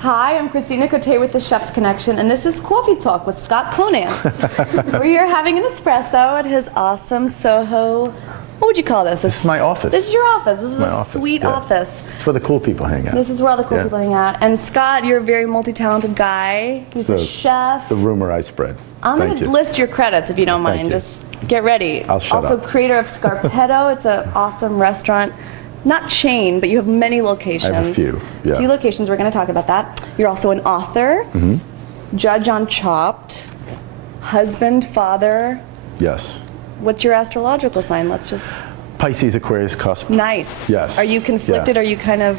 Hi, I'm Christina Cote with the Chef's Connection, and this is Coffee Talk with Scott Conant. We're here having an espresso at his awesome Soho. What would you call this? This is my office. This is your office. This is my a office, sweet office. It's where the cool people hang out. This is where all the cool people hang out. And Scott, you're a very multi-talented guy. He's a chef. The rumor I spread. I'm going to list your credits if you don't mind. Just get ready. I'll shut up. Also, creator of Scarpetta. It's an awesome restaurant. Not chain, but you have many locations. I have a few, yeah. A few locations, we're going to talk about that. You're also an author, judge on Chopped, husband, father. Yes. What's your astrological sign? Let's just... Pisces, Aquarius, cusp. Nice. Yes. Are you conflicted? Yeah. Are you kind of...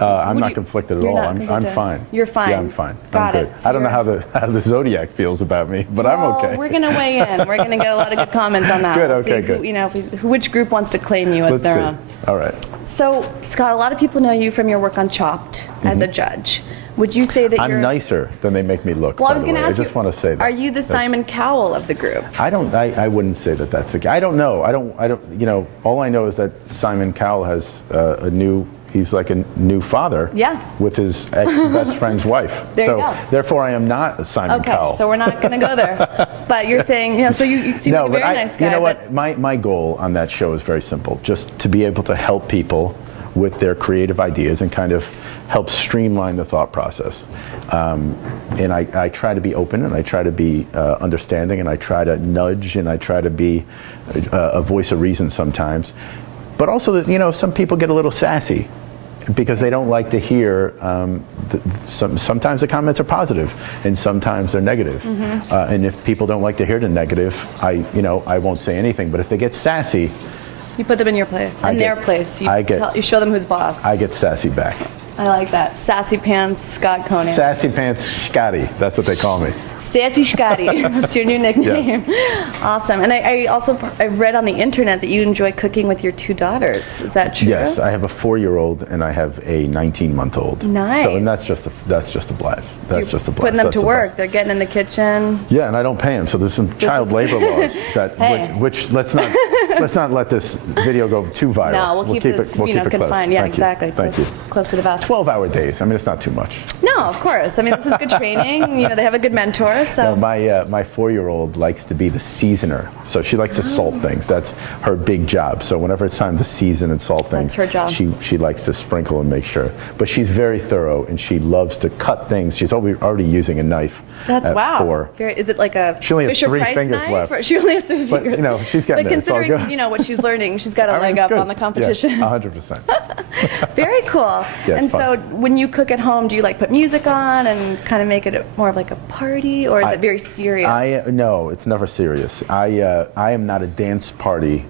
I'm not conflicted at all. I'm fine. You're fine. Yeah, I'm fine. Got I'm good. it. So I don't know how the zodiac feels about me, but I'm okay. We're going to weigh in. We're going to get a lot of good comments on that. Good, We'll okay, see good. Which group wants to claim you as their own. All right. So, Scott, a lot of people know you from your work on Chopped as a judge. Would you say that I'm nicer than they make me look? Well, I was going to ask I just want to say that. Are you the Simon Cowell of the group? I wouldn't say that that's the guy. I don't know. I don't. You know, all I know is that Simon Cowell has he's like a new father. Yeah. With his ex-best friend's wife. There you go. Therefore, I am not a Simon Cowell. Okay, so we're not going to go there. But you're saying, so you seem like a very nice guy. You know what? My goal on that show is very simple: just to be able to help people with their creative ideas and kind of help streamline the thought process. And I try to be open, and I try to be understanding, and I try to nudge, and I try to be a voice of reason sometimes. But also, some people get a little sassy because they don't like to hear, sometimes the comments are positive and sometimes they're negative. And if people don't like to hear the negative, I won't say anything. But if they get sassy, you put them in your place, their place. You show them who's boss. I get sassy back. I like that. Sassy Pants Scott Conant. Sassy Pants Scotty, that's what they call me. Sassy Scotty, that's your new nickname. Yes. Awesome. And I've read on the internet that you enjoy cooking with your two daughters. Is that true? Yes, I have a 4-year-old and I have a 19-month-old. Nice. So, and that's just a blast. That's just a blast. Putting them to work. They're getting in the kitchen. Yeah, and I don't pay them. So there's some child labor laws that which let's not let this video go too viral. No, we'll keep it confined. Close. Yeah, Thank exactly. Thank you. Close to the vest. 12-hour days. I mean, it's not too much. No, of course. I mean, this is good training. They have a good mentor. So no, my 4-year-old likes to be the seasoner. So she likes to salt things. That's her big job. So whenever it's time to season and salt things, that's her job. She likes to sprinkle and make sure. But she's very thorough, and she loves to cut things. She's already using a knife. That's wow. 4. Is it like a She only has Fisher 3 Price fingers knife? left. She only has 3 but, fingers. she's getting but there. considering it's all good. what she's learning, she's got a leg up good. on the competition. Yeah, 100%. Very cool. Yeah, and fun. so when you cook at home, do you put music on and kind of make it more of like a party, or is it very serious? No, it's never serious. I am not a dance party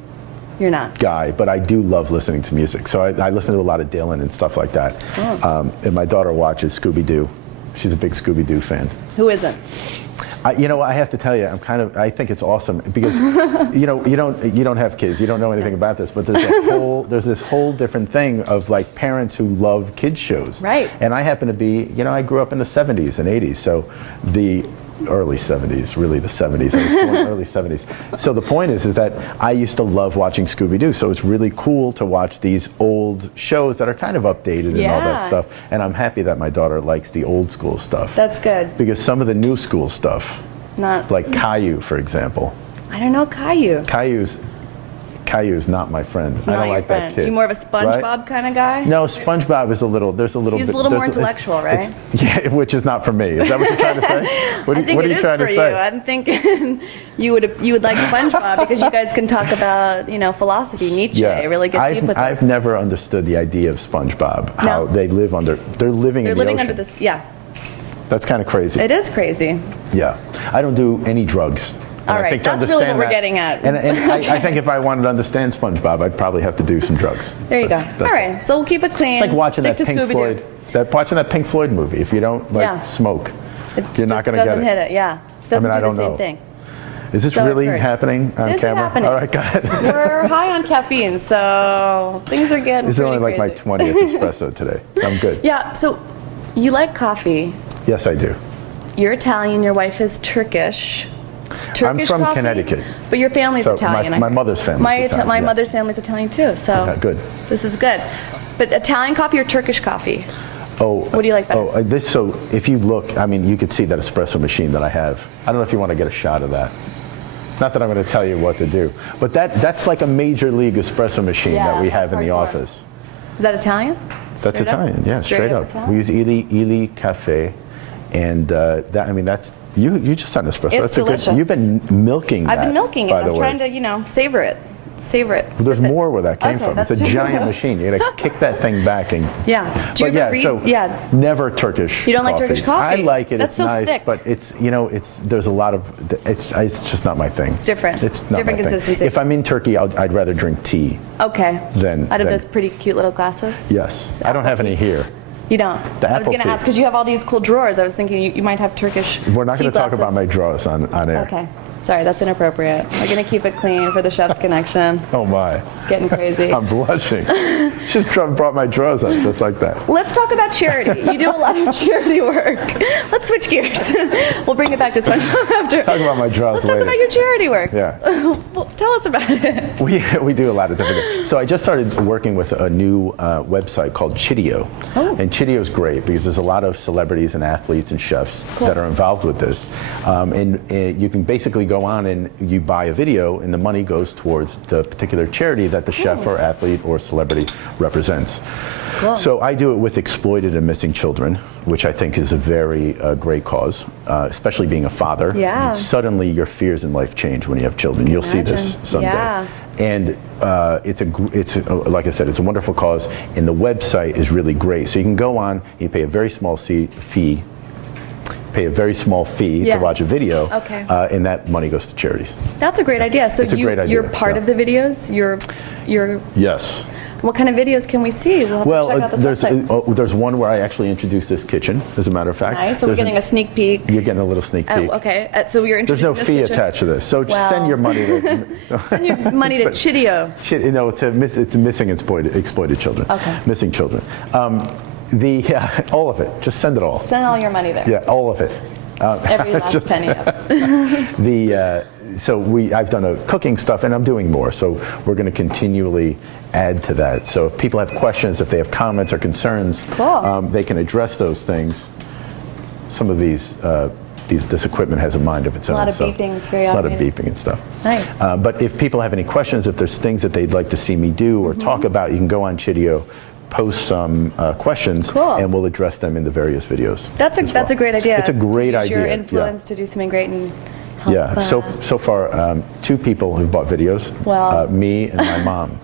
You're not. guy, but I do love listening to music. So I listen to a lot of Dylan and stuff like that. Oh. And my daughter watches Scooby Doo. She's a big Scooby Doo fan. Who isn't? I have to tell you, I think it's awesome because you don't have kids, you don't know anything about this, but there's this whole different thing of parents who love kids shows. Right. And I happen to be, I grew up in the 70s and 80s, so the early 70s, really the 70s. I was born early 70s. So the point is that I used to love watching Scooby-Doo. So it's really cool to watch these old shows that are kind of updated and all that stuff. And I'm happy that my daughter likes the old school stuff. That's good. Because some of the new school stuff, like Caillou, for example. I don't know Caillou. Caillou's not my friend. I don't like that kid. You more of a SpongeBob kind of guy? No, SpongeBob is He's a little more intellectual, right? Yeah, which is not for me. Is that what you're trying to say? What are you trying to say? I'm thinking you would like SpongeBob because you guys can talk about philosophy, Nietzsche, really get deep with it. I've never understood the idea of SpongeBob. How they live they're living in the ocean. Under this, yeah. That's kind of crazy. It is crazy. Yeah, I don't do any drugs. All right, that's really what we're getting at. And I think if I wanted to understand SpongeBob, I'd probably have to do some drugs. There you go. All right, so we'll keep it clean. It's like watching Stick that Pink Floyd movie. If you don't smoke, you're not going to get it. Doesn't hit it, yeah. Doesn't do the same thing. Is this really happening on camera? This is happening. All right, go ahead. We're high on caffeine, so things are getting This is only crazy. my 20th espresso today. I'm good. Yeah, so you like coffee. Yes, I do. You're Italian, your wife is Turkish. I'm from coffee? Connecticut. But your family's Italian. My mother's family is Italian. My mother's family's Italian too, so good. This is good. But Italian coffee or Turkish coffee? Oh, What do you like better? Oh, so if you look, I mean, you could see that espresso machine that I have. I don't know if you want to get a shot of that. Not that I'm going to tell you what to do, but that's like a major league espresso machine that we have in the office. Is that Italian? That's Italian, yeah, straight up. Italian? We use Ely Cafe, and I mean, that's you just had an espresso. It's That's delicious. You've been milking that. I've been milking it. By the I'm way. trying to, savor it. Savor it. Well, there's sip it. more where that came Okay, from. It's that's a true. giant machine. You gotta kick that thing back and. Yeah. Do you But ever yeah, read? so never Turkish. You don't like Turkish coffee? I like it. That's it's so nice, thick. but it's there's a lot of it's just not my thing. It's different. It's not Different my thing. consistency. If I'm in Turkey, I'd rather drink tea. Okay. Than Out of those pretty cute little glasses? Yes, I don't have any here. You don't? The I was apple going to tea. ask because you have all these cool drawers. I was thinking you might have Turkish We're not going tea to talk about glasses. my drawers on air. Okay. Sorry, that's inappropriate. We're going to keep it clean for the Chef's Connection. Oh my. It's getting crazy. I'm blushing. Should have brought my drawers up just like that. Let's talk about charity. You do a lot of charity work. Let's switch gears. We'll bring it back to SpongeBob after. Talk about my drawers Let's talk later. about your charity work. Yeah. Well, tell us about it. We do a lot of different things. So I just started working with a new website called Chideo. Oh. And Chideo's great because there's a lot of celebrities and athletes and chefs that are involved with this. And you can basically go on and you buy a video and the money goes towards the particular charity that the chef or athlete or celebrity represents. Cool. So I do it with exploited and missing children, which I think is a very great cause, especially being a father. Yeah. Suddenly your fears in life change when you have children. You'll see this Imagine. someday. Yeah. And like I said, it's a wonderful cause, and the website is really great. So you can go on, you pay a very small fee Yes. to watch a video, Okay. and that money goes to charities. That's a great idea. So It's a great idea, you're part yeah. of the videos? You're Yes. what kind of videos can we see? We'll have to check out this website. there's one where I actually introduce this kitchen, as a matter of fact. Nice. So we're There's getting a sneak peek. You're getting a little sneak peek. Oh, okay. So you're There's introducing no this fee kitchen? attached to this, so Well, send your money to Send your money to Chideo. to missing and exploited children. Okay. Missing children. All of it. Just send it all. Send all your money there. Yeah, all of it. Every last penny of it. I've done a cooking stuff, and I'm doing more. So we're going to continually add to that. So if people have questions, if they have comments or concerns, Cool. they can address those things. Some of this equipment has a mind of its own. A lot of beeping. It's very a lot of automated. beeping and stuff. Nice. But if people have any questions, if there's things that they'd like to see me do or talk about, you can go on Chideo, post some questions, Cool. and we'll address them in the various videos. That's as a great idea. It's a great to use idea. Your yeah. influence to do something great and help. Yeah. So far, 2 people have bought videos. Well- me and my mom.